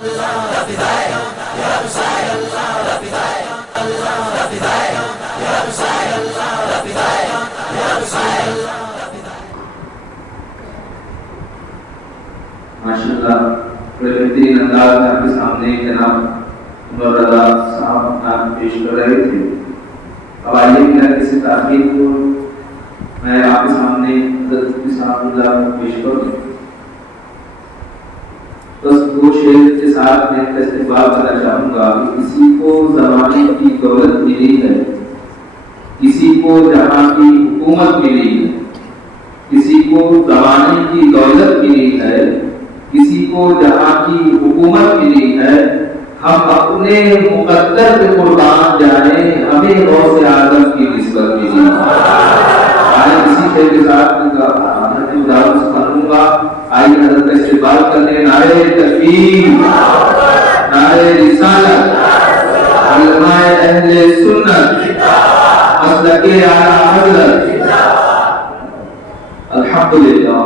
ماشاءاللہ بہترین انداز میں آپ کے سامنے جناب عمر رضا صاحب اپنا پیش کر رہے تھے. اب آئیے بنا کسی تاخیر کو میں آپ کے سامنے حضرت صاحب اللہ کو پیش کروں. بس دو شعر کے ساتھ میں کا استقبال کرنا چاہوں گا کہ کسی کو زمانے کی دولت ملی ہے, کسی کو جہاں کی حکومت ملی ہے, کسی کو زمانے کی دولت ملی ہے, کسی کو جہاں کی حکومت ملی ہے, ہم اپنے مقدر کے قربان جانے ہمیں غوث اعظم کی نسبت ملی. آئے اسی شعر کے ساتھ کروں گا. آئیے حضرت کا استقبال کرنے. نعرہ تکبیر, نعرہ رسالت, علماء اہل سنت, مسلک اعلی حضرت. الحمدللہ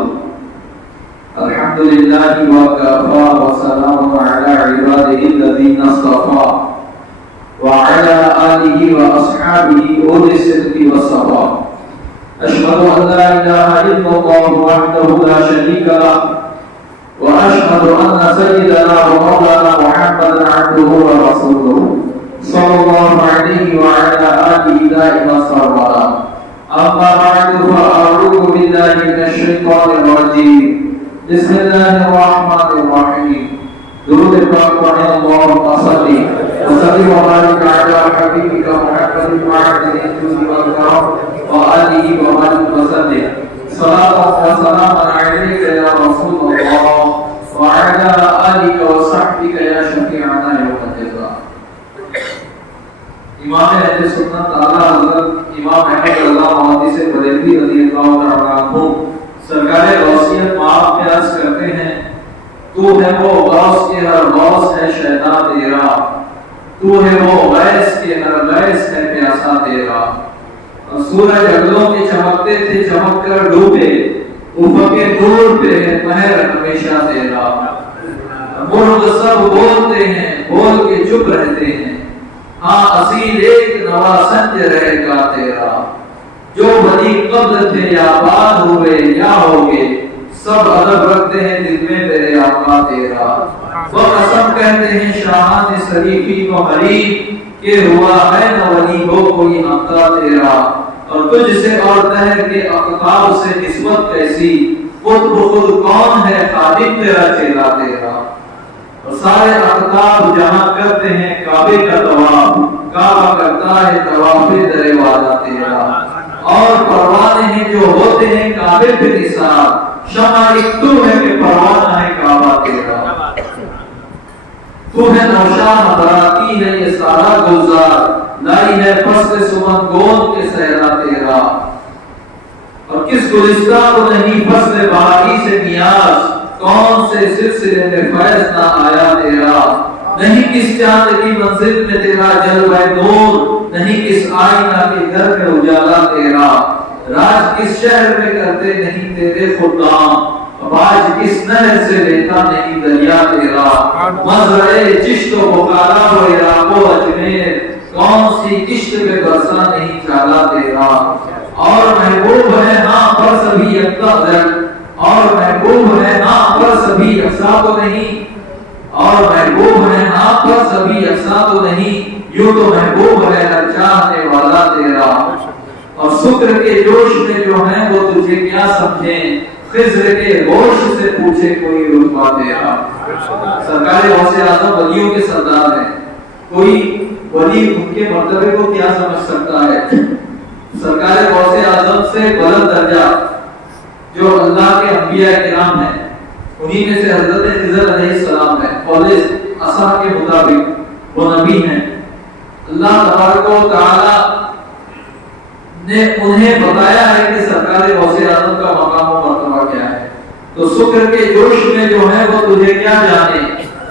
الحمدللہ وکفی وسلام علی عبادہ الذین اصطفی وعلی آلہ واصحابہ اولي الصدق والصفا. أشهد أن لا إله إلا الله وحده لا شريك له وأشهد أن سيدنا ومولانا محمدا عبده ورسوله صلى الله عليه وعلى آله دائما سرمدا. أما بعد فأعوذ بالله من الشيطان الرجيم. بسم الله الرحمن الرحيم. درود پاک پڑھیں. اللهم صل وسلم وبارك على حبيبك محمد وعلى آله وصحبه وآله وسلم. صلاة وسلام عليك يا رسول الله وعلى آلك وصحبك يا شفيعنا يوم الجزاء. امام اہل سنت اعلی حضرت امام احمد رضا محدث بریلوی رضی اللہ تعالی عنہ سرکار غوثیت معاف پیاس کرتے ہیں. تو ہے وہ غوث کے ہر غوث ہے شیدا تیرا, تو ہے وہ غیث کے ہر غیث ہے پیاسا تیرا. سورج اگلوں کے چمکتے تھے چمک کر ڈوبے, افق نور پہ ہے مہر ہمیشہ تیرا. مرغ سب بولتے ہیں بول کے چپ رہتے ہیں, ہاں اصیل ایک نوا سنج رہے گا تیرا. جو ولی قبل تھے یا بعد ہوئے یا ہوگے, سب ادب رکھتے ہیں دل میں تیرے آقا تیرا. وہ قسم کہتے ہیں شاہان شریفی کو غریب کہ ہوا ہے نہ ولی ہو کوئی حقا تیرا. اور تجھ سے اور دہر کے اقطاب سے نسبت کیسی, خود بخود کون ہے خادم تیرا چیلا تیرا. اور سارے اقطاب جہاں کرتے ہیں کعبے کا طواف, کعبہ کرتا ہے طواف در وعدہ تیرا. اور پروانے ہیں جو ہوتے ہیں کعبے پہ نثار, شمع ایک تو ہے کہ پروانہ ہے کعبہ تیرا. تو ہے نوشان براتی ہے یہ سارا گلزار, لائی ہے فصل سمن گون کے صحرا تیرا. اور کس گلستان کو نہیں فصل بہاری سے نیاز, کون سے سلسلے میں فیض نہ آیا تیرا. نہیں کس چاند کی منزل میں تیرا جلوہ نور, نہیں کس آئینہ کے گھر میں اجالا تیرا. راج کس شہر میں کرتے نہیں تیرے خدام, باج کس نہر سے لیتا نہیں دریا تیرا. مزرعے چشت و بخارا و عراق و اجمیر, کون سی کشت پہ برسا نہیں چالا تیرا. اور محبوب ہے ہاں پر سبھی یکتا در, اور محبوب ہے ہاں پر سبھی یکساں تو نہیں, اور محبوب ہے ہاں پر سبھی یکساں تو نہیں, یوں تو محبوب ہے ہر چاہنے والا تیرا. اور شکر کے جوش میں جو ہیں وہ تجھے کیا سمجھیں, خضر کے ہوش سے پوچھے کوئی رتبہ تیرا. سرکار غوث اعظم ولیوں کے سردار ہیں, کوئی ولی ان کے مرتبے کو کیا سمجھ سکتا ہے. سرکار غوث اعظم سے بلند درجہ جو اللہ کے انبیاء کرام ہیں, انہی میں سے حضرت خضر علیہ السلام ہے. قول اصح کے مطابق وہ نبی ہیں. اللہ تبارک و تعالی نے انہیں بتایا ہے کہ سرکار غوث اعظم کا مقام و مرتبہ کیا ہے. تو شکر کے جوش میں جو ہے وہ تجھے کیا جانے,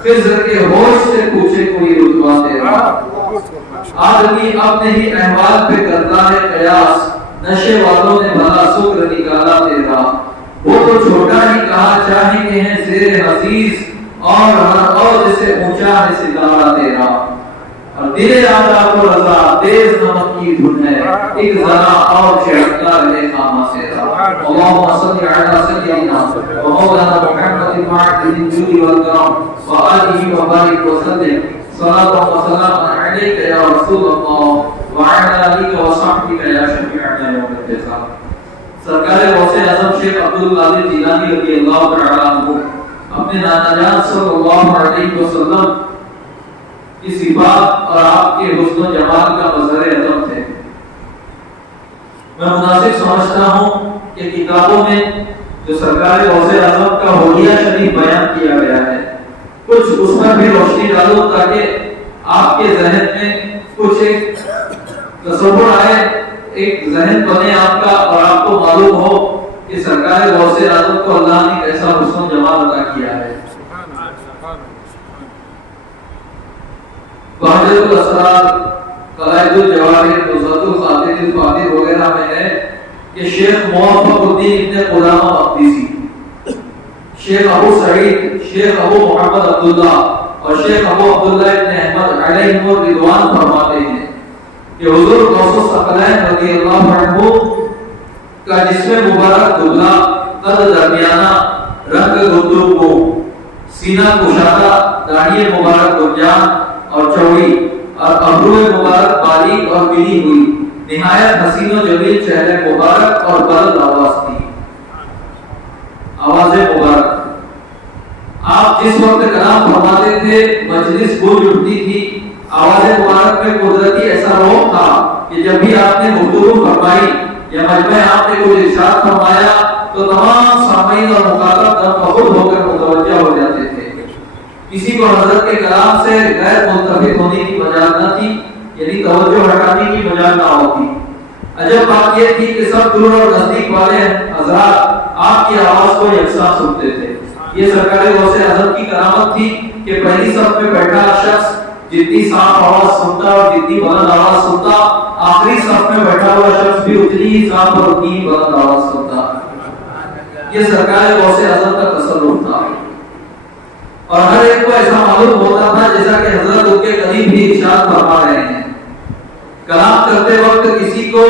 خضر کے ہوش سے پوچھے کوئی رتبہ تیرا. آدمی اپنے ہی احوال پہ کرتا ہے قیاس, نشے والوں نے بھلا شکر نکالا تیرا. وہ تو چھوٹا ہی کہا چاہیں گے ہیں زیر حسیس, اور جسے شاہ ستارہ تیرا، اور دل آقا کو رضا تیز نمک کی دھن ہے، ایک ذرا اور چھڑکتا رہے خامہ سیرا۔ اللہم صلی علی سیدنا و مولانا محمد المعدل الجود والکرم و آلہ و بارک وسلم، صلاة و سلام علیک یا رسول اللہ و علی آلہ و صحبہ یا شفیعنا یوم الجزا۔ سرکار غوث اعظم شیخ عبدالقادر جیلانی رضی اللہ تعالیٰ عنہ اپنے نانا جان صلی اللہ علیہ وسلم کی صفات اور آپ کے حسن و جمال کا مظہر عظم تھے۔ میں مناسب سمجھتا ہوں کہ کتابوں میں جو سرکار غوث اعظم کا حلیہ شریف بیان کیا گیا ہے، کچھ اس پر بھی روشنی ڈالو تاکہ آپ کے ذہن میں کچھ ایک تصور آئے، ایک ذہن بنے آپ کا، اور آپ کو معلوم ہو کہ سرکار غوث اعظم کو اللہ نے کیسا حسن و جمال عطا کیا ہے۔ بحجت الاسرار، قلائد الجواہر، نزہت الخاطر الفاتر وغیرہ میں ہے کہ شیخ موفق الدین ابن قدامہ مقدسی، شیخ ابو سعید، شیخ ابو محمد عبداللہ اور شیخ ابو عبداللہ ابن احمد علیہم الرضوان فرماتے ہیں کہ حضور غوث الثقلین رضی اللہ عنہ کا جسم مبارک دبلا، قد درمیانہ، رنگ گندم کو، سینہ کشادہ، داڑھی مبارک گنجان اور چوڑی، اور ابرو مبارک باریک اور بلی ہوئی، نہایت حسین و جمیل چہرے مبارک اور بلند آواز تھی، آواز مبارک۔ آپ جس وقت کلام فرماتے تھے مجلس گونج اٹھتی تھی، آواز مبارک میں قدرتی ایسا روح تھا کہ جب بھی آپ نے گفتگو فرمائی یا مجمع آپ نے کوئی ارشاد فرمایا تو تمام سامعین اور مخاطب دم بخود ہو کر متوجہ ہو جاتے تھے۔ کسی کو حضرت کے کلام سے غیر ملتفت ہونے کی مجال نہ تھی، یعنی توجہ ہٹانے کی مجال نہ ہوتی۔ عجب بات یہ تھی کہ سب دور اور نزدیک والے حضرات آپ کی آواز کو یکساں سنتے تھے۔ یہ سرکار غوث اعظم کی کرامت تھی کہ پہلی صف میں بیٹھا شخص جتنی صاف آواز سنتا اور جتنی بلند آواز سنتا، آخری صف میں بیٹھا ہوا شخص بھی اتنی ہی صاف اور اتنی ہی بلند آواز سنتا۔ یہ سرکار غوث اعظم کا تصرف تھا، اور ہر ایک کو ایسا معلوم ہوتا تھا جیسا کہ حضرت ان کے قریب ہی ارشاد فرما رہے ہیں۔ کلام کرتے وقت کسی کو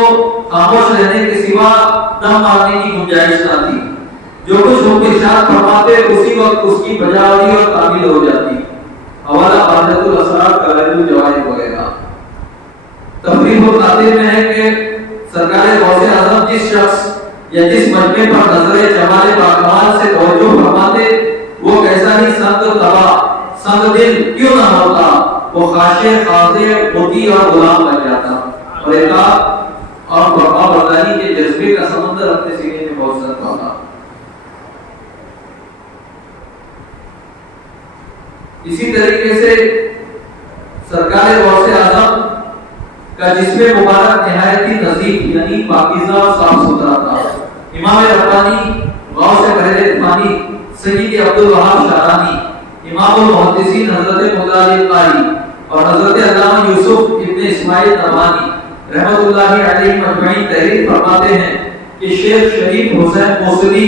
خاموش رہنے کے سوا دم مارنے کی گنجائش نہ تھی۔ جو کچھ وہ ارشاد فرماتے اسی وقت اس کی بجاوری اور تعمیل ہو جاتی۔ حوالہ بحجت الاسرار، قلائد الجواہر وغیرہ۔ تفریح و تعطیل میں ہے کہ سرکار غوث اعظم جس شخص یا جس مجمع پر نظر جمال باکمال سے توجہ فرماتے، وہ کیسا ہی سنگ طبع، سنگ دل کیوں نہ ہوتا، وہ خاشع، خاضع، مطیع اور غلام بن جاتا، اور اطاعت اور فرما برداری کے جذبے کا سمندر اپنے سینے میں موجود ہوتا۔ اسی طریقے سے سرکار غوث اعظم کا جسم مبارک نہایت ہی نظیف، یعنی پاکیزہ اور صاف ستھرا تھا۔ امام ربانی غوث بحر عرفانی سید عبدالوہاب شعرانی، امام المحدثین حضرت مولا علی قاری اور حضرت علامہ یوسف ابن اسماعیل نبہانی رحمۃ اللہ علیہ مجمعین تحریر فرماتے ہیں کہ شیخ شریف حسین موصلی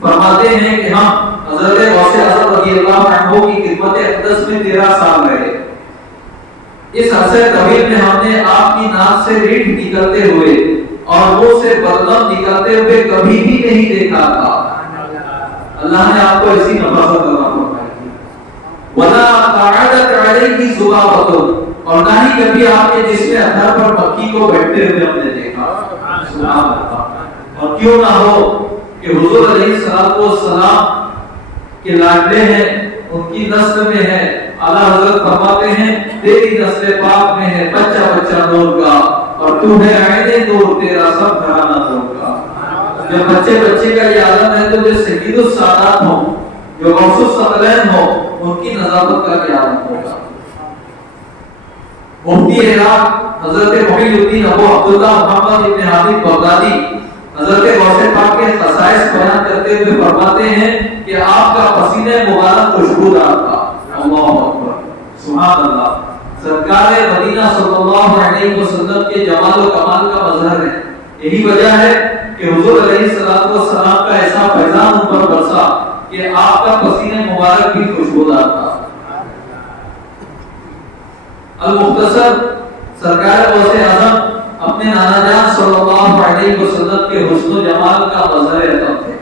فرماتے ہیں کہ ہم حضرت غوث اعظم رضی اللہ عنہ کی خدمت اقدس میں 13 سال رہے۔ اس عرصے طویل میں ہم نے آپ کی ناک سے ریٹھ نکلتے ہوئے اور منہ سے بلغم نکلتے ہوئے کبھی بھی نہیں دیکھا تھا۔ اللہ نے آپ کو ایسی نفاست عطا فرمائی۔ ولا قعدت علیہ ذبابۃ، اور نہ ہی کبھی آپ کے جسم اثر پر مکھی کو بیٹھتے ہوئے ہم نے دیکھا۔ سبحان اللہ۔ اور کیوں نہ ہو کہ حضور علیہ الصلوۃ والسلام کے لاڈلے ہیں، ان کی نسل میں ہے۔ اعلیٰ حضرت فرماتے ہیں تیری نسل پاک میں ہے بچہ بچہ نور کا، اور تو ہے عین نور، تیرا سب گھرانہ نور کا۔ جب بچے بچے کا یہ عالم ہے تو جو سید السادات ہوں، جو غوث الثقلین ہوں، ان کی نظافت کا کیا عالم ہوگا۔ مفتی عراق حضرت محی الدین ابو عبداللہ محمد ابن حامد بغدادی حضرت غوث پاک کے خصائص بیان کرتے ہوئے فرماتے ہیں کہ آپ کا پسینہ مبارک خوشبودار تھا۔ اللہ اکبر، سبحان اللہ۔ سرکار مدینہ صلی اللہ علیہ وسلم کے جمال و کمال کا مظہر ہے۔ یہی وجہ ہے کہ حضور علیہ السلام کا ایسا فیضان ان پر برسا کہ آپ کا پسینہ مبارک بھی خوشبودار تھا۔ المختصر سرکار غوث اعظم اپنے نانا جان صلی اللہ علیہ وسلم کے حسن و جمال کا مظہر عطا تھے.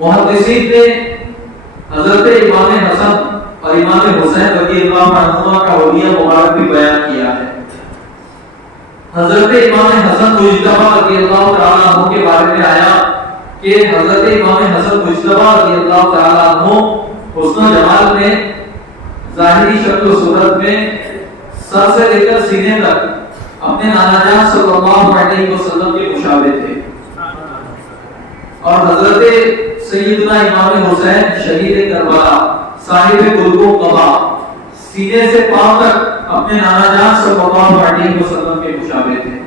محدثین نے حضرت امام حسن اور امام حسین رضی اللہ عنہما کا حلیہ مبارک بھی بیان کیا ہے. حضرت امام حسن مجتبی رضی اللہ تعالیٰ عنہ کے بارے میں آیا کہ حضرت امام حسن مجتبی رضی اللہ تعالیٰ عنہ حسن و جمال میں ظاہری شکل و صورت میں سر سے لے کر سینے تک اپنے نانا جان صلی اللہ علیہ وسلم کے مشابہ تھے. اور حضرت سیدنا امام حسین شہید کربلا صاحب قلب و قبا سینے سے پاؤں تک اپنے نانا جان صلی اللہ علیہ وسلم کے مشابہ تھے.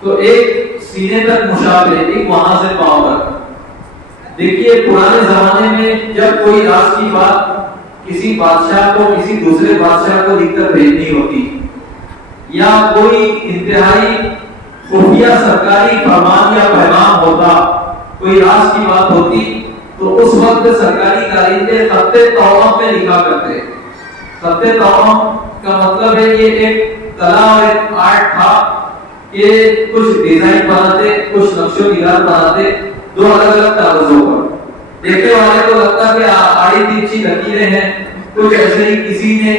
تو ایک سینے تک مشابہ، ایک وہاں سے پاؤں تک. دیکھیے پرانے زمانے میں جب کوئی راز کی بات کسی بادشاہ کو کسی دوسرے بادشاہ کو لکھ کر بھیجنی ہوتی یا کوئی انتہائی خفیہ سرکاری فرمان یا پیغام ہوتا، کوئی راز کی بات ہوتی، تو اس وقت سرکاری کارندے خط توام میں لکھا کرتے. خط توام کا مطلب ہے یہ ایک کلا اور ایک آرٹ تھا کہ کچھ ڈیزائن بناتے، کچھ نقش و نگار بناتے دو الگ الگ کاغذوں پر. دیکھنے والے کو لگتا کہ آڑی تیرچھی لکیریں ہیں، کچھ ایسے ہی کسی نے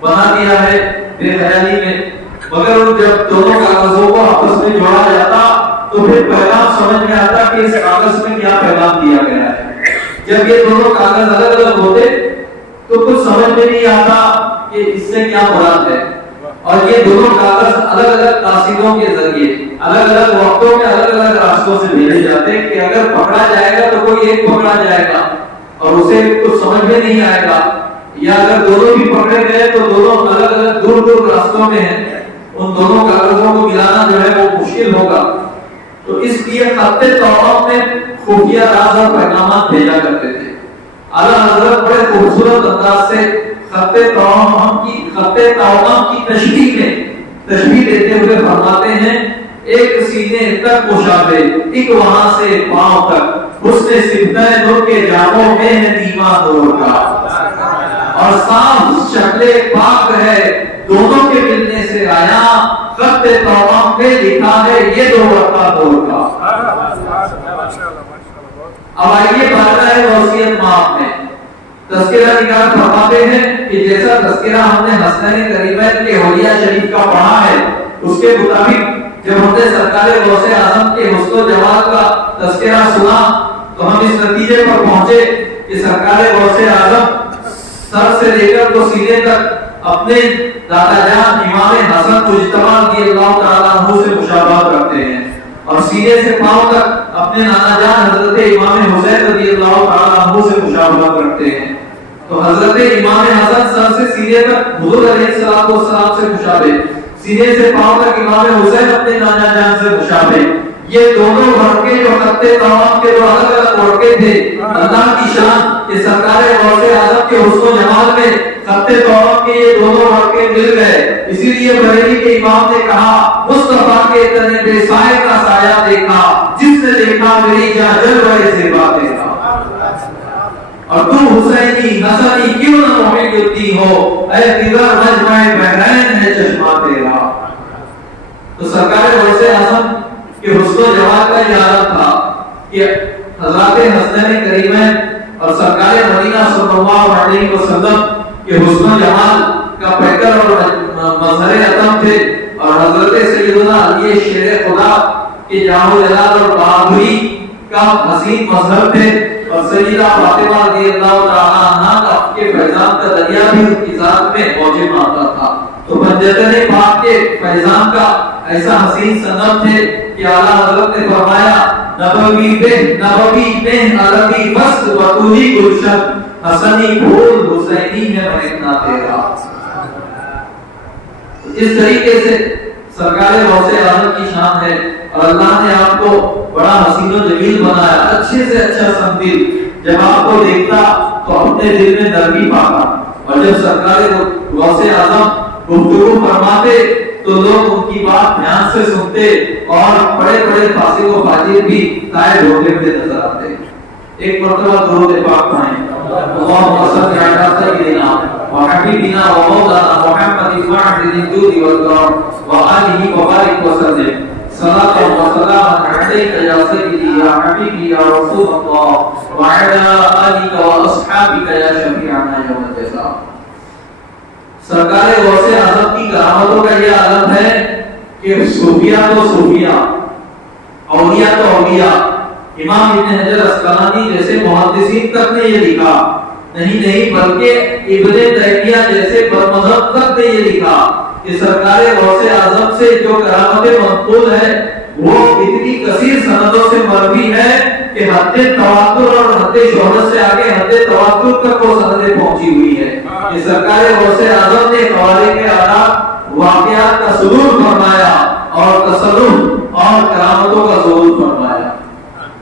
بنا دیا ہے بے خیالی میں، مگر جب دونوں کاغذوں کو آپس میں جوڑا جاتا تو پھر پیغام سمجھ میں آتا کہ اس کاغذ میں کیا پیغام دیا گیا ہے. جب یہ دونوں کاغذ الگ الگ ہوتے تو کچھ سمجھ میں نہیں آتا کہ اس سے کیا مراد ہے. اور یہ دونوں کاغذ الگ الگ قاصدوں کے ذریعے الگ الگ وقتوں میں الگ الگ راستوں سے بھیجے جاتے کہ اگر پکڑا جائے گا تو کوئی ایک پکڑا جائے گا اور اسے کچھ سمجھ میں نہیں آئے گا، یا اگر دونوں بھی پکڑے گئے تو دونوں الگ الگ دور دور راستوں میں ہیں، ان دونوں کاغذوں کو ملانا جو ہے وہ مشکل ہوگا. تو اس لیے خط توام میں خفیہ راز اور پیغامات بھیجا کرتے تھے. اعلیٰ حضرت بڑے خوبصورت انداز سے خط توام کی تشبیہ دیتے ہوئے فرماتے ہیں ایک سینے تک مشابہ، ایک وہاں سے پاؤں تک، حسن سبتہ نور کے جاموں میں ہے دیما نور کا، اور صاف شکل پاک ہے دونوں کے ملنے سے آیا، خط توام پہ لکھا ہے یہ دو ورقہ نور کا. اب آئیے بات ہے وصیت مآب میں. تذکرہ نگار فرماتے ہیں کہ جیسا تذکرہ ہم نے حسنین کریمین کے حلیہ شریف کا پڑھا ہے، اس کے مطابق جب ہم نے سرکار غوث اعظم کے حسن و جمال کا تذکرہ سنا تو ہم اس نتیجے پر پہنچے کہ سرکار غوث اعظم سر سے لے کر تو سینے تک اپنے دادا جان امام حسن مجتبی رضی اللہ تعالیٰ عنہ سے مشابہت رکھتے ہیں، اور سینے سے پاؤں تک اپنے نانا جان حضرت امام حسین رضی اللہ تعالیٰ عنہ سے مشابہت رکھتے ہیں. تو حضرت امام حسن سر سے سینے تک حضور علیہ السلام سے مشابہ، سینے سے پاؤں تک امام حسین اپنے نانا جان سے مشابہ. یہ دونوں ورقے جو خط توام کے دو الگ الگ ورقے تھے، اللہ کی شان کہ سرکار غوث اعظم کے حسن و جمال میں خط توام کے یہ دونوں ورقے مل گئے. اسی لیے بریلی کے امام نے کہا مصطفیٰ کے تن بے سائے کا سایہ دیکھا، جس نے دیکھا میری جاں جلوے سے بات دیکھا. اور تم حسینی حسنی کیوں نہ محب الدین ہو، اے دیگر مجمع بحرین ہے چشمہ تیرا. تو سرکار غوث اعظم کہ حسن و جمال کا یہ عالم تھا کہ حضرات حسنین کریمین اور سرکار مدینہ صلی اللہ علیہ وسلم کے حسن و جمال کا پیکر اور مظہر عطم تھے، اور حضرت سیدنا علی شیر خدا کے جاہ و جلال اور بہادری کا حسین مظہر تھے، اور سیدہ فاطمہ رضی اللہ تعالیٰ عنہ کا کے فیضان کا دریا بھی ان کی ذات میں موجب آتا تھا. تو بنجتن پاک کے فیضان کا ایسا حسین سنم تھے کہ اعلیٰ حضرت نے فرمایا نبوی بہ عربی وسط بطولی گلشن، حسنی پھول حسینی ہے مہکنا تیرا. اس طریقے سے سرکار غوث اعظم کی شان ہے، اور اللہ نے آپ کو بڑا حسین و جمیل بنایا، اچھے سے اچھا سمدل. جب آپ کو دیکھتا تو اپنے دل میں نرمی پاتا، اور جب سرکار غوث اعظم گفتگو فرماتے تو لوگ ان کی بات دھیان سے سنتے، اور بڑے بڑے فاسق و فاجر بھی قائل ہوتے ہوئے نظر آتے. ایک مرتبہ درود پاک پڑھیں. اللہم صل علی سیدنا حبيبنا ومولانا محمد وعبد الجود والكرم وآله وبارك وسلم صلاة وسلاما عليك يا سيدي يا حبيبي يا رسول الله وعلى آلك وأصحابك يا شفيعنا يوم الجزاء. سرکار غوث اعظم کی کرامتوں کا یہ عالم ہے کہ صوفیاء تو صوفیاء، اولیاء تو اولیاء. امام ابن حجر اسقلانی جیسے محدثین تک نے یہ لکھا نہیں بلکہ ابن تیمیہ جیسے مذہب تک نے یہ لکھا کہ سرکار غوث اعظم سے جو کرامتیں منقول ہے وہ اتنی کثیر سندوں سے مروی ہے کہ حد تواتر اور حد شہرت سے آگے حد تواتر تک وہ سندیں پہنچی ہوئی ہے کہ سرکار غوث اعظم نے حوالے کے آداب واقعات کا صدور فرمایا اور تصرف اور کرامتوں کا ظہور فرمایا.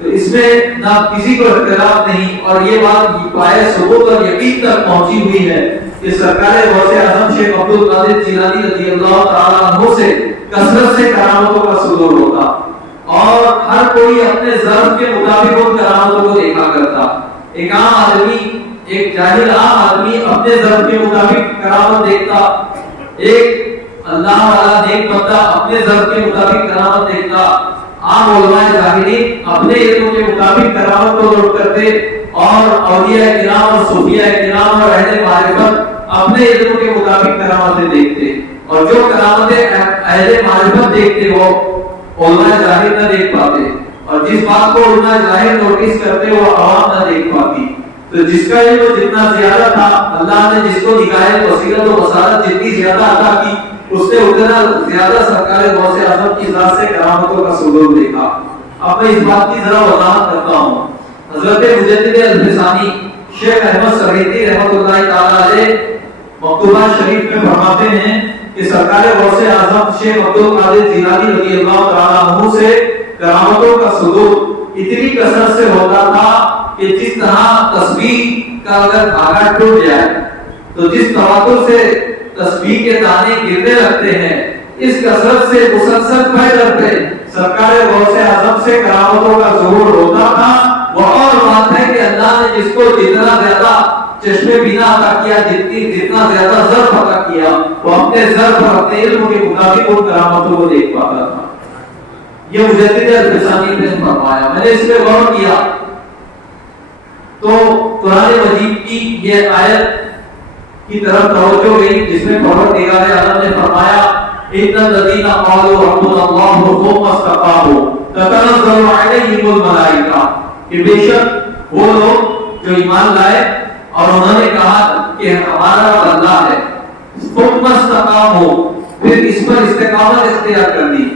تو اس میں نہ کسی کو اختلاف نہیں اور یہ بات پائے ثبوت اور یقین تک پہنچی ہوئی ہے کہ سرکار غوث اعظم شیخ عبد القادر جیلانی رضی اللہ تعالی عنہ سے کثرت سے کرامتوں کا صدور ہوتا اور ہر کوئی اپنے ظرف کے مطابق ان کرامتوں کو دیکھا کرتا. ایک عام آدمی، ایک جاہل عام آدمی اپنے ظرف کے مطابق کرامت دیکھتا، ایک اللہ والا نیک بندہ اپنے ظرف کے مطابق کرامت دیکھتا. عام علماء ظاہرین اپنے علم کے مطابق کرامت کو نوٹ کرتے اور اولیاء کرام اور صوفیاء کرام اور اہل معرفت اپنے علم کے مطابق کرامتیں دیکھتے اور جو کرامتیں اہل معرفت دیکھتے وہ علماء ظاہر نہ دیکھ پاتے اور جس بات کو علماء ظاہر نوٹس کرتے وہ عوام نہ دیکھ پاتی. تو جس کا علم جتنا زیادہ تھا اللہ نے جس کو ہدایت بصیرت و بصارت جتنی زیادہ عطا کی اس نے اتنا زیادہ سرکار غوث اعظم کی ذات سے کرامتوں کا صدور دیکھا. اب میں اس بات کی ذرا وضاحت کرتا ہوں. حضرت مجدد الفسانی شیخ احمد سریتی رحمۃ اللہ تعالی علیہ مکتوبات شریف میں فرماتے ہیں کہ سرکار غوث اعظم شیخ عبد القادر جیلانی رضی اللہ تعالی عنہ سے کرامتوں کا صدور اتنی کثرت سے ہوتا تھا کہ جس طرح تسبیح کا اگر دھاگا ٹوٹ جائے تو جس تواتر سے تسبیح کے دانے گرنے لگتے ہیں اس کثرت سے مسلسل پیدر پہ سرکار غوث اعظم سے کرامتوں کا ظہور ہوتا تھا. وہ اور بات ہے کہ اللہ نے جس کو جتنا زیادہ چشم بینا عطا کیا، جتنا زیادہ ظرف عطا کیا وہ اپنے ظرف اور اپنے علم کے مطابق ان کرامتوں کو دیکھ پاتا تھا. یہ مجدد الفسانی نے فرمایا. میں نے اس پہ غور کیا تو قرآن مجید کی یہ آیت کی طرف توجہ گئی جس میں پروردگار عالم نے فرمایا ان الذين قالوا ربنا الله ثم استقاموا تتنزل عليهم الملائکہ کہ بے شک وہ لوگ جو ایمان لائے اور انہوں نے کہا کہ ہمارا رب اللہ ہے، ثم استقاموا پھر اس پر استقامت اختیار کر لی،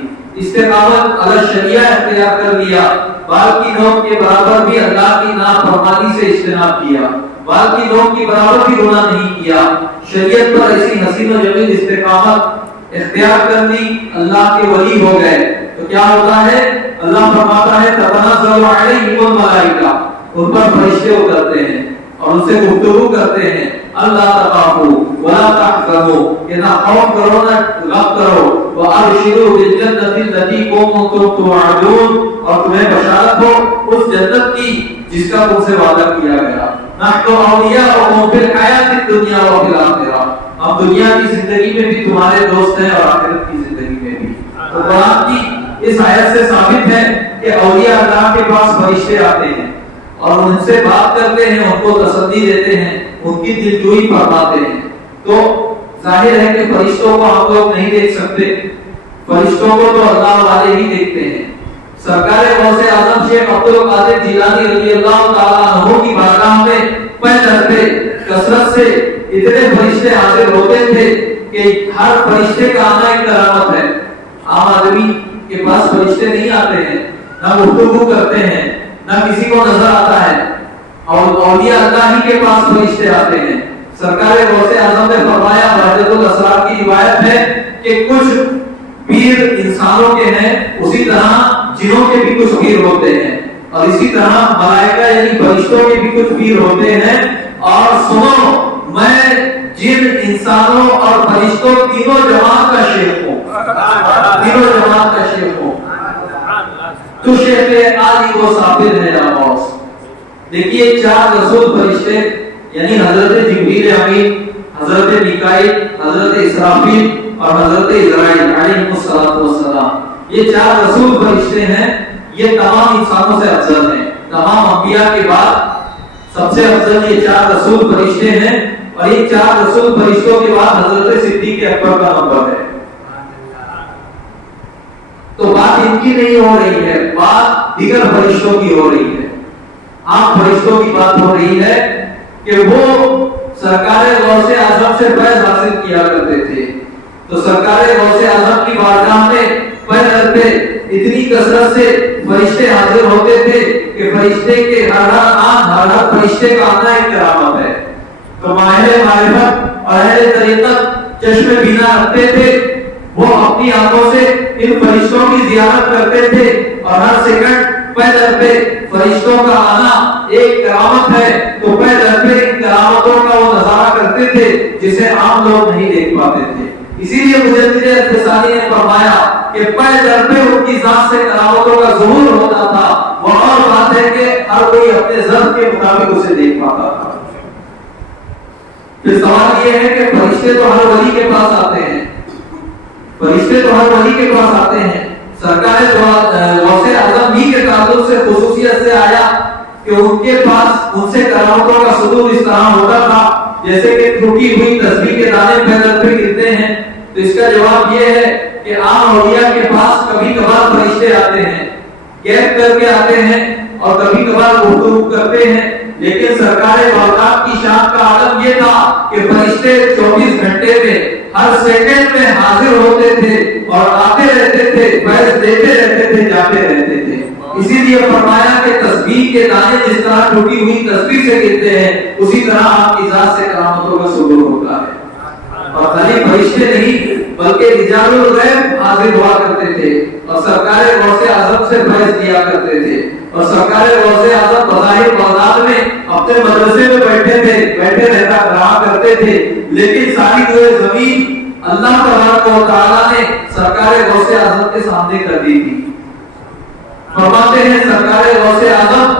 استقامت علی الشریعہ اختیار کر لیا، بال کی نوک کے برابر بھی اللہ کی نافرمانی سے اجتناب کیا، بال کی نوک کی برابر بھی گناہ نہیں کیا، شریعت پر ایسی حسین و جمیل استقامت اختیار کر لی، اللہ کے ولی ہو گئے. تو کیا ہوتا ہے؟ اللہ فرماتا ہے تتنزل علیہم الملائکہ، ان پر فرشتے اترتے ہیں اور ان سے گفتگو کرتے ہیں اللہ تخافوا ولا تحزنوا، کہ نہ خوف کرو نہ غم کرو، وابشروا بالجنۃ التي کنتم توعدون، اور تمہیں بشارت ہو اس جنت کی جس کا تم سے وعدہ کیا گیا. نحن اولیاؤکم فی الحیاۃ الدنیا وفی الآخرہ، ہم دنیا کی زندگی میں بھی تمہارے دوست ہیں اور آخرت کی زندگی میں بھی. تو قرآن کی اس آیت سے ثابت ہے کہ اولیاء اللہ کے پاس فرشتے آتے ہیں اور ان سے بات کرتے ہیں، ان کو تسلی دیتے ہیں، ان کی دلجوئی فرماتے ہیں. تو ظاہر ہے کہ فرشتوں کو ہم لوگ نہیں دیکھ سکتے، فرشتوں کو تو اللہ والے ہی دیکھتے ہیں. سرکار غوث اعظم شیخ عبد القادر جیلانی رضی اللہ تعالی عنہ کی بارگاہ میں پیدر پہ کثرت سے اتنے فرشتے حاضر ہوتے تھے کہ ہر فرشتے کا آنا ایک کرامت ہے. عام آدمی کے پاس فرشتے نہیں آتے ہیں، نہ گفتگو کرتے ہیں، نہ کسی کو نظر آتا ہے، اور اولیاء اللہ ہی کے پاس فرشتے آتے ہیں. سرکار غوث اعظم نے فرمایا، حضرت الاسرار کی روایت ہے کہ کچھ پیر انسانوں کے ہیں اسی طرح جنوں کے بھی کچھ پیر ہوتے ہیں، اور اسی طرح ملائکہ یعنی فرشتوں کے بھی کچھ پیر ہوتے ہیں. اور سنو، میں جن انسانوں اور فرشتوں تینوں جماعت کا شیخ ہوں، تینوں جماعت کا شیخ ہوں. تو شیخ عالی و صابر ہے عباس. دیکھیے 4 رسول فرشتے یعنی حضرت جبریل امین، حضرت میکائیل، حضرت اسرافیل اور حضرت اسرائیل علیہم، یہ 4 رسول فرشتے ہیں، یہ تمام انسانوں سے افضل ہیں۔ تمام انبیاء کے بعد سب سے افضل یہ 4 رسول فرشتے ہیں، اور یہ 4 رسول فرشتوں کے بعد حضرت صدیق اکبر کا نمبر ہے۔ تو بات ان کی نہیں ہو رہی ہے، بات دیگر فرشتوں کی ہو رہی ہے۔ عام فرشتوں کی بات ہو رہی ہے کہ وہ سرکار غوث اعظم سے فیض حاصل کیا کرتے تھے۔ تو سرکار غوث اعظم کی بارگاہ میں پہلے پہ اتنی کثرت سے فرشتے حاضر ہوتے تھے کہ فرشتے کے ہر فرشتے کا آنا ایک کرامت ہے۔ تو اہل معرفت اور اہل طریقت چشم بینا رکھتے تھے، وہ اپنی آنکھوں سے ان فرشتوں کی زیارت کرتے تھے، اور ہر سیکنڈ پہلے پہ فرشتوں کا آنا ایک کرامت ہے۔ تو پہلے پہ ان کرامتوں کا وہ نظارہ کرتے تھے جسے عام لوگ نہیں دیکھ پاتے تھے۔ اسی لیے مجدد اقتصادی نے فرمایا کہ پہلے پہ ان کی ذات سے کرامتوں کا ظہور ہوتا تھا، وہ اور بات ہے کہ ہر کوئی اپنے ذوق کے مطابق اسے دیکھ پاتا تھا۔ پھر سوال یہ ہے کہ فرشتے تو ہر ولی کے پاس آتے ہیں، فرشتے تو ہر ولی کے پاس آتے ہیں۔ سرکار غوث اعظم بھی کے تعلق سے خصوصیت سے آیا کہ ان کے پاس ان سے کرامتوں کا صدور اس طرح ہوتا تھا جیسے کہ ٹوٹی ہوئی تسبیح کے دانے پیدل پہ گرتے ہیں۔ تو اس کا جواب یہ ہے کہ عام اولیاء کے پاس کبھی کبھار فرشتے آتے ہیں، کیف کر کے آتے ہیں اور کبھی کبھار گفتگو کرتے ہیں، لیکن سرکار بغداد کی شان کا عالم یہ تھا کہ فرشتے 24 گھنٹے میں ہر سیکنڈ میں حاضر ہوتے تھے اور آتے رہتے تھے، فیض دیتے رہتے تھے، جاتے رہتے تھے۔ اسی لیے فرمایا کہ تسبیح کے دانے جس طرح ٹوٹی ہوئی تسبیح سے گرتے ہیں، اسی طرح آپ کی ذات سے کرامتوں کا ظہور ہوتا ہے۔ اور خالی فرشتے نہیں بلکہ رجال الغیب حاضر ہوا کرتے تھے اور سرکار غوث اعظم سے فیض لیا کرتے تھے۔ اور سرکار غوث اعظم بظاہر بغداد میں اپنے مدرسے میں بیٹھے رہا کرتے تھے، لیکن ساری دوئے زمین اللہ تبارک و تعالی نے سرکار غوث اعظم کے سامنے کر دی تھی۔ فرماتے ہیں سرکار غوث اعظم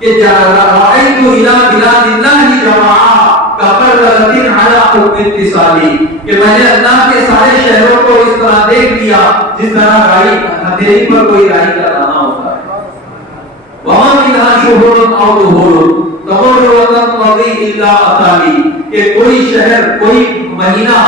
کہ رأیت الى بلاد اللہ جماعہ کفرلۃ علی حکم اتصالی، کہ میں نے اللہ کے سارے شہروں کو اس طرح دیکھ لیا جس طرح رائی ہتھیلی پر کوئی رائی کا دانہ ہوتا ہے۔ وہاں منها شہور او دہور تمر وتنقضی الا اتالی، کہ کوئی شہر، کوئی مہینہ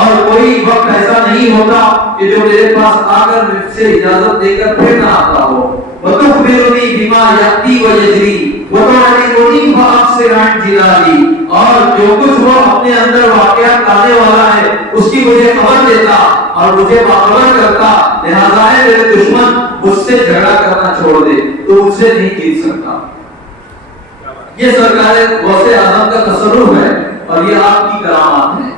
اور کوئی وقت ایسا نہیں ہوتا کہ جو میرے پاس آ کر مجھ سے اجازت دے کر پھر نہ آتا ہو۔ وَتُخْبِرُنِي بِمَا يَأْتِي وَيَجْرِي وَتُعْلِمُنِي فَأَبْصِرْ عَنْ جِلَالِي، اور جو کچھ وہ اپنے اندر واقعات لانے والا ہے اس کی مجھے خبر دیتا اور مجھے باخبر کرتا، لہذا ہے میرے دشمن مجھ سے جھگڑا کرنا چھوڑ دے تو مجھ سے نہیں جیت سکتا۔ یہ سرکار غوث اعظم کا تصرف ہے اور یہ آپ کی کرامات ہیں۔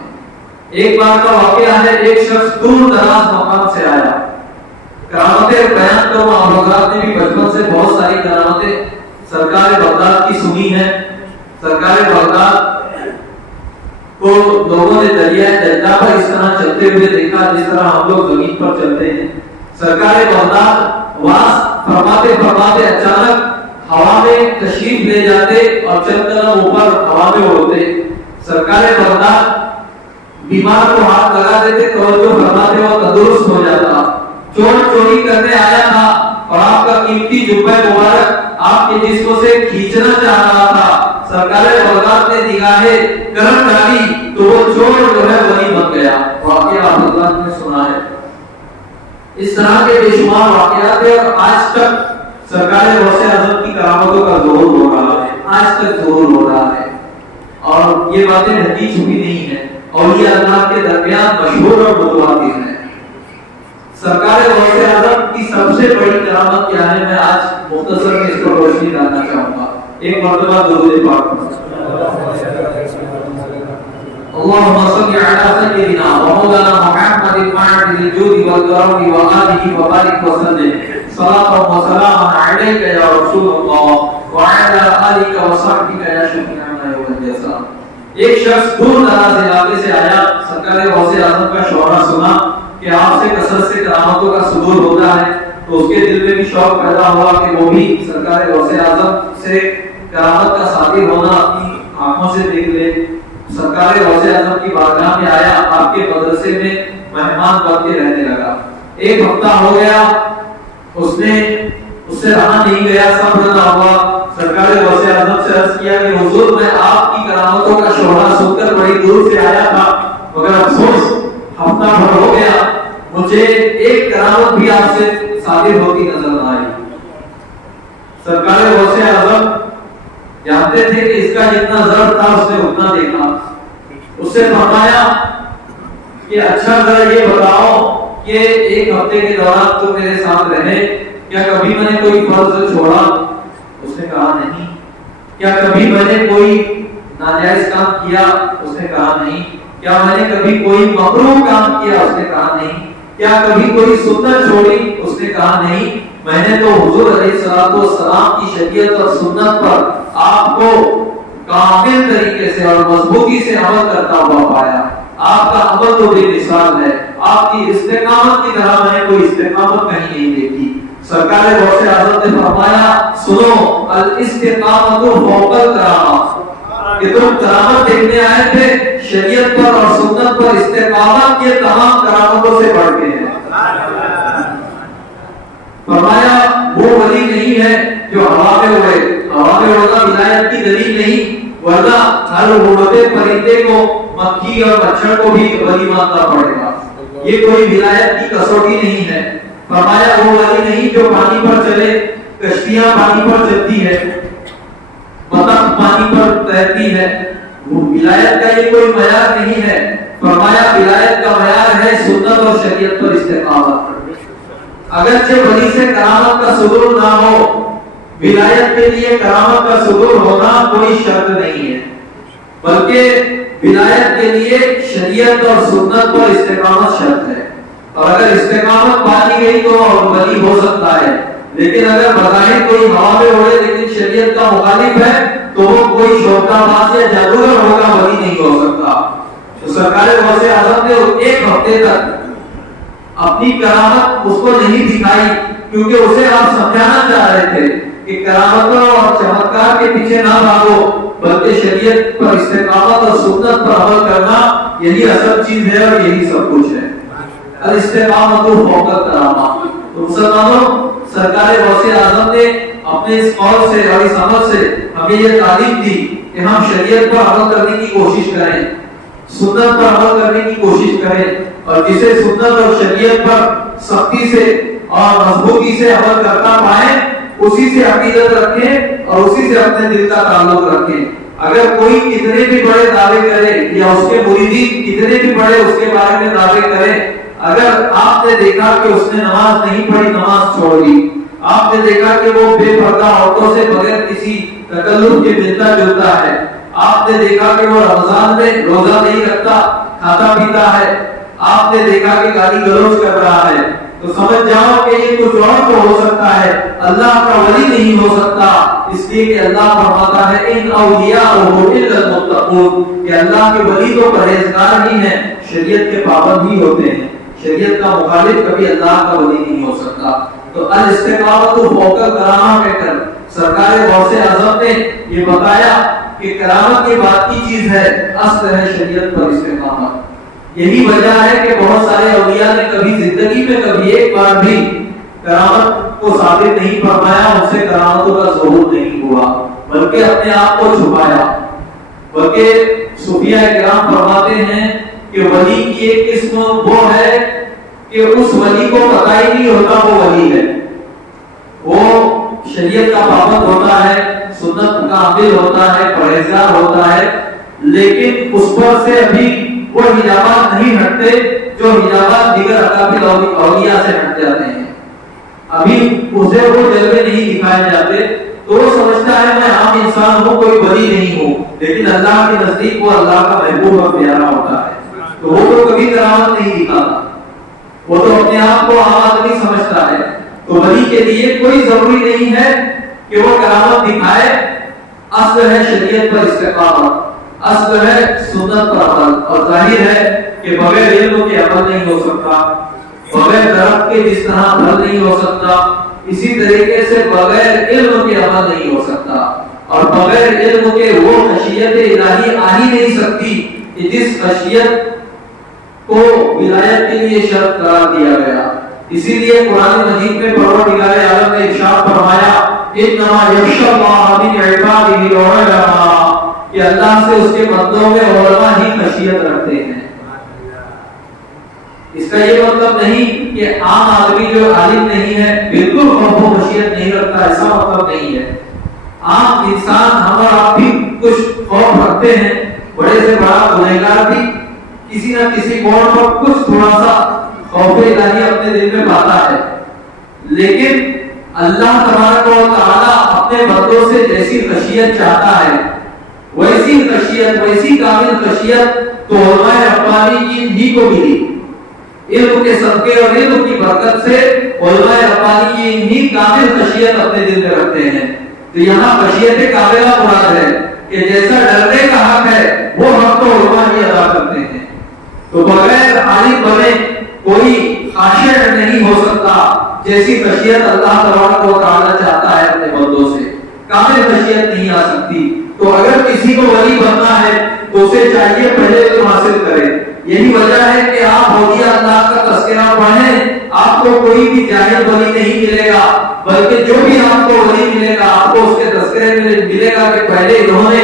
ایک بار کا واقعہ ہے، ایک شخص دور دراز مقام سے آیا، کرامتیں بیان کروں، حضرات نے بھی بچپن سے بہت ساری کرامتیں سرکار بغداد کی سنی ہے۔ سرکار بغداد کو لوگوں نے دریائے دجلہ پر اس طرح چلتے ہوئے دیکھا جس طرح ہم لوگ زمین پر چلتے ہیں۔ سرکار بغداد واس فرماتے فرماتے اچانک ہوا میں تشریف لے جاتے اور چند قدم اوپر ہوا میں اڑتے۔ سرکار بغداد بیمار کو ہاتھ لگا دیتے، توجہ فرماتے وہ تندرست ہو جاتا۔ چور چوری کرنے آیا تھا اور آپ کا قیمتی جبہ مبارک آپ کے جسم سے کھینچنا چاہ رہا تھا، سرکار بغداد نے نگاہ کرم ڈالی تو وہ چور جو ہے ولی بن گیا۔ واقعہ آپ حضرات نے سنا ہے۔ اس طرح کے بے شمار واقعات ہیں اور آج تک سرکار غوث اعظم کی کرامتوں کا ظہور ہو رہا ہے، آج تک ظہور ہو رہا ہے، اور یہ باتیں ہٹی چھپی نہیں ہیں، اولیاء اللہ کے درمیان مشہور اور متواتر ہیں۔ سرکار غوث اعظم کی سب سے بڑی کرامت کیا ہے، میں آج مختصر میں اس پر روشنی ڈالنا چاہوں گا۔ ایک مرتبہ درود پاک اللهم صل على سيدنا ومولانا محمد وعلى الجود والكرم وآله وبارك وسلم صلاة وسلاما عليك يا رسول الله وعلى آلك وصحبك يا شفيعنا يوم الجزاء۔ ایک شخص دور دراز علاقے سے آیا، سرکار غوث اعظم کا شعرا سنا کہ آپ سے کثرت سے کرامتوں کا صدور ہوتا ہے، تو اس کے دل میں بھی شوق پیدا ہوا کہ وہ بھی سرکار غوث اعظم سے کرامت کا صادر ہونا اپنی آنکھوں سے دیکھ لے۔ سرکار غوث اعظم کی بارگاہ میں آیا، آپ کے مدرسے میں مہمان بن کے رہنے لگا۔ ایک ہفتہ ہو گیا، اس سے رہا نہیں گیا، صبر نہ ہوا۔ سرکار غوث اعظم سے عرض کیا کہ حضور میں آپ کی کرامتوں کا شہرا سن کر بڑی دور سے آیا تھا، مگر افسوس ہفتہ بھر ہو گیا، مجھے ایک کرامت بھی آپ سے صادر ہوتی نظر نہ آئی۔ سرکار غوث اعظم جانتے تھے کہ اس کا جتنا ضرر تھا اس نے اتنا دیکھا۔ اس سے فرمایا کہ اچھا ذرا یہ بتاؤ کہ ایک ہفتے کے دوران تو میرے ساتھ رہے، کیا کبھی میں نے کوئی فرض چھوڑا؟ اس نے کہا نہیں۔ کیا کبھی میں نے کوئی ناجائز کام کیا؟ اس نے کہا نہیں۔ کیا میں نے کبھی کوئی مکروہ کام کیا؟ اس نے کہا نہیں۔ کیا کبھی کوئی سنت چھوڑی؟ اس نے کہا نہیں۔ میں نے تو حضور علیہ الصلوۃ والسلام کی شریعت اور سنت پر آپ کو کامل طریقے سے اور مضبوطی سے عمل کرتا ہوا پایا۔ آپ کا عمل تو بے مثال ہے، آپ کی استقامت کی طرح میں نے کوئی استقامت کہیں نہیں دیکھی۔ سرکار غوث اعظم نے فرمایا سنو، الاستقامت فوق الکرامہ، کہ تم کرامت دیکھنے آئے تھے، شریعت پر اور سنت پر استقامت یہ تمام کرامتوں سے بڑھ کے ہے۔ فرمایا وہ ولی نہیں ہے جو ہوا میں اڑے، ہوا میں اڑنا ولایت کی دلیل نہیں، ورنہ ہر اڑتے پرندے کو، مکھی اور مچھر کو بھی ولی ماننا پڑے گا، یہ کوئی ولایت کی کسوٹی نہیں ہے۔ فرمایا وہ ولی نہیں جو پانی پر چلے، کشتیاں پانی پر چلتی ہے، پتنگ پانی پر تیرتی ہے، وہ ولایت کا یہ کوئی معیار نہیں ہے۔ فرمایا ولایت کا معیار ہے سنت اور شریعت پر استقامت۔ اگرچہ ولی سے کرامت کا صدور نہ ہو، ولایت کے لیے کرامت کا صدور ہونا کوئی شرط نہیں ہے، بلکہ ولایت کے لیے شریعت اور سنت پر استقامت شرط ہے۔ اور اگر استقامت پائی گئی تو ولی ہو سکتا ہے، لیکن اگر بظاہر کوئی ہوا میں اڑے لیکن شریعت کا مخالف ہے تو وہ کوئی شوقہ باز یا جادوگر ہوگا، ولی نہیں ہو سکتا۔ تو سرکار غوث اعظم نے ایک ہفتے تک اپنی کرامت اس کو نہیں دکھائی، کیونکہ اسے آپ سمجھانا چاہ رہے تھے کہ کرامتوں اور چمتکار کے پیچھے نہ بھاگو، بلکہ شریعت پر استقامت اور سنت پر عمل کرنا یہی اصل چیز ہے اور یہی سب کچھ ہے۔ الاستقامت فوق الکرامہ۔ تو مسلمانوں، سرکار غوث اعظم نے اپنے اس قول سے اور اس عمل سے ہمیں یہ تعلیم دی کہ ہم شریعت پر عمل کرنے کی کوشش کریں، سنت پر عمل کرنے کی کوشش کریں، اور جسے سنت اور شریعت پر سختی سے اور مضبوطی سے عمل کرتا پائیں اسی سے عقیدت رکھیں اور اسی سے اپنے دل کا تعلق رکھیں۔ اگر کوئی کتنے بھی بڑے دعوے کرے یا اس کے مریدین کتنے بھی بڑے اس کے بارے میں دعوے کریں، اگر آپ نے دیکھا کہ اس نے نماز نہیں پڑھی، نماز چھوڑ دی، آپ نے دیکھا کہ وہ بے پردہ عورتوں سے بغیر کسی تکلف کے ملتا جلتا ہے، آپ نے دیکھا کہ وہ رمضان میں روزہ نہیں رکھتا، کھاتا پیتا ہے، آپ نے دیکھا کہ گالی گلوچ کر رہا ہے، تو سمجھ جاؤ کہ یہ کچھ اور تو ہو سکتا ہے، اللہ کا ولی نہیں ہو سکتا، اس لیے کہ اللہ فرماتا ہے ان اولیاءہ الا المتقون، کہ اللہ کے ولی تو پرہیزگار ہی ہیں، شریعت کے پابند ہی ہوتے ہیں، شریعت کا مخالف کبھی اللہ کا ولی نہیں ہو سکتا۔ تو الاستقامت فوق الکرامہ کہہ کر سرکار غوث اعظم نے یہ بتایا کہ کرامت یہ بات کی چیز ہے، اصل ہے شریعت پر استقامت۔ یہی وجہ ہے کہ بہت سارے اولیاء نے کبھی زندگی میں کبھی ایک بار بھی کرامت کو ثابت نہیں فرمایا، ان سے کرامتوں کا ظہور نہیں ہوا، بلکہ اپنے آپ کو چھپایا۔ بلکہ صوفیاء کرام فرماتے ہیں کہ ولی کی ایک قسم وہ ہے کہ اس ولی کو پتہ ہی نہیں ہوتا وہ ولی ہے، وہ شریعت کا پابند ہوتا ہے، سنت کا عامل ہوتا ہے، پرہیزگار ہوتا ہے، لیکن اس پر سے ابھی وہ حجابات نہیں ہٹتے جو حجابات دیگر اکابر اولیاء سے ہٹ جاتے ہیں، ابھی اسے وہ جلوے نہیں دکھائے جاتے، تو وہ سمجھتا ہے میں عام انسان ہوں، کوئی ولی نہیں ہوں، لیکن اللہ کے نزدیک وہ اللہ کا محبوب اور پیارا ہوتا ہے، تو وہ تو کبھی کرامت نہیں دکھاتا، وہ تو اپنے آپ کو عام آدمی سمجھتا ہے۔ تو ولی کے لیے کوئی ضروری نہیں ہے کہ وہ کرامت دکھائے، اصل ہے شریعت پر استقامت، اصل ہے سنت پر عمل، اور ظاہر ہے کہ بغیر علم کے عمل نہیں ہو سکتا، بغیر درخت کے جس طرح پھل نہیں ہو سکتا، اسی طریقے سے بغیر علم کے عمل نہیں ہو سکتا، اور بغیر علم کے وہ خشیت الہی آ ہی نہیں سکتی کہ جس خشیت کو ولایت کے لیے شرط قرار دیا گیا. اسی لیے قرآن مجید میں پروردگار عالم نے ارشاد فرمایا انما یخشی اللہ من عبادہ العلماء کہ اللہ سے اس کے بندوں میں علماء ہی خشیت رکھتے ہیں. اس کا یہ مطلب نہیں کہ عام آدمی جو عالم نہیں ہے بالکل خوف و خشیت نہیں رکھتا، ایسا مطلب نہیں ہے. عام انسان ہم اور آپ بھی کچھ خوف رکھتے ہیں، بڑے سے بڑا گنہگار بھی کسی نہ کسی موڑ پر کچھ تھوڑا سا خوف الہی اپنے دل میں پاتا ہے. لیکن اللہ تبارک و تعالی اپنے بندوں سے جیسی خشیت چاہتا ہے ویسی خشیت، ویسی کامل خشیت تو علماء ربانیین ہی کو ملی. علم کے صدقے اور علم کی برکت سے علماء ربانیین ہی کامل خشیت اپنے دل میں رکھتے ہیں. تو یہاں خشیت کاملہ مراد ہے کہ جیسا ڈرنے کا حق ہے وہ حق تو علماء ہی ادا کرتے ہیں. تو بغیر عالم بنے کوئی خاشع نہیں ہو سکتا. جیسی خشیت اللہ تبارک و تعالی چاہتا ہے اپنے بندوں سے کامل خشیت نہیں آ سکتی. تو اگر کسی کو ولی بننا ہے تو اسے چاہیے پہلے علم حاصل کرے. یہی وجہ ہے کہ آپ اولیاء اللہ کا تذکرہ پڑھیں آپ کو کوئی بھی جاہل ولی نہیں ملے گا، بلکہ جو بھی آپ کو ولی ملے گا آپ کو اس کے تذکرے میں ملے گا کہ پہلے انہوں نے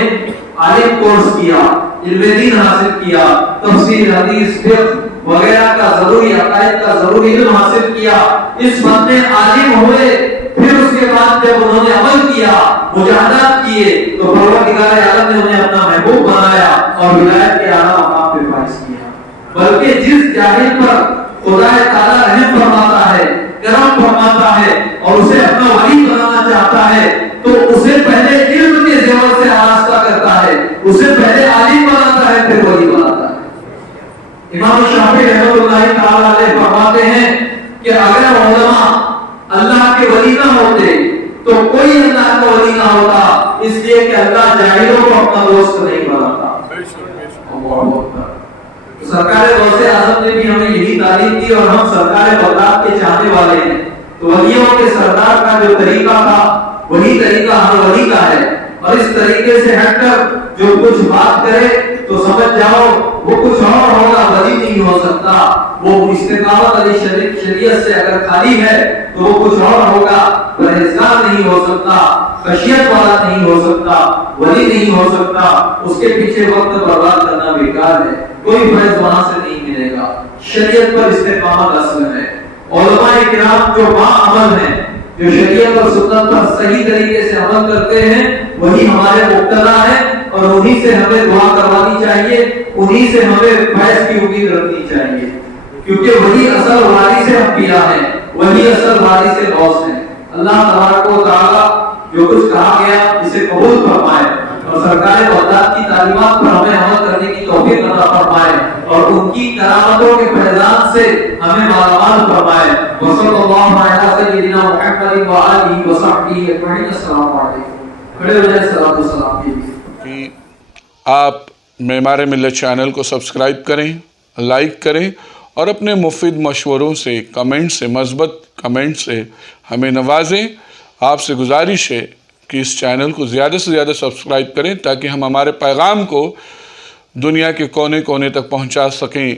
عالم کورس کیا، علم دین حاصل کیا، تفسیر حدیث فقہ وغیرہ کا ضروری عقائد کا ضروری علم حاصل کیا. اس وقت میں عالم ہوئے، پھر اس کے بعد جب انہوں نے عمل کیا، مجاہدات کیے تو پروردگار عالم نے انہیں اپنا محبوب بنایا اور ولایت کے اعلیٰ مقام پہ فائز کیا. بلکہ جس جاہل پر خدا تعالیٰ رحم فرماتا ہے، کرم فرماتا ہے اور اسے اپنا ولی بنانا چاہتا ہے تو اسے پہلے علم کے زیور سے آراستہ کرتا ہے، اسے پہلے عالم بناتا ہے پھر ولی بناتا ہے. امام شافعی رحمۃ اللہ تعالی علیہ فرماتے ہیں کہ اگر علماء اللہ کے ولی نہ ہوتے تو کوئی اللہ کا ولی نہ ہوتا، اس لیے کہ اللہ جاہلوں کو اپنا دوست نہیں بناتا. سرکار غوث اعظم نے بھی ہمیں یہی تعلیم دی اور ہم سرکار بغداد کے چاہنے والے ہیں. تو ولیوں کے سردار کا جو طریقہ تھا وہی طریقہ ہر ولی کا ہے، اور اس طریقے سے ہٹ کر جو کچھ بات کرے تو سمجھ جاؤ وہ کچھ اور ہوگا، ولی نہیں ہو سکتا. وہ استقامت علی شریعت سے اگر خالی ہے تو وہ کچھ اور ہوگا، پرہیزگار نہیں ہو سکتا، خشیت والا نہیں ہو سکتا، ولی نہیں ہو سکتا. اس کے پیچھے وقت برباد کرنا بیکار ہے، کوئی فیض وہاں سے نہیں ملے گا. شریعت پر استقامت اصل ہے. علماء کرام جو باعمل ہیں، جو شریعت اور سنت پر صحیح طریقے سے عمل کرتے ہیں وہی ہمارے مقتدا ہیں اور انہی سے ہمیں دعا کروانی چاہیے، انہی سے ہمیں فیض کی امید رکھنی چاہیے، کیونکہ وہی اصل وارث انبیاء ہیں، وہی اصل وارث غوث ہیں. اللہ تبارک و تعالی جو کچھ کہا گیا اسے قبول فرمائے اور سرکار بغداد کی تعلیمات پر ہمیں عمل کرنے کی توفیق عطا فرمائے اور ان کی کرامتوں کے فیضان سے ہمیں مالامال فرمائے. وصلی اللہ علی سیدنا محمد و آلہ و صحبہ اجمعین. السلام علیکم. کھڑے ہو جائیں صلاۃ و سلام کے لیے. آپ معمار ملت چینل کو سبسکرائب کریں، لائک کریں اور اپنے مفید مشوروں سے، کمنٹ سے، مثبت کمنٹ سے ہمیں نوازیں. آپ سے گزارش ہے کہ اس چینل کو زیادہ سے زیادہ سبسکرائب کریں تاکہ ہم ہمارے پیغام کو دنیا کے کونے کونے تک پہنچا سکیں.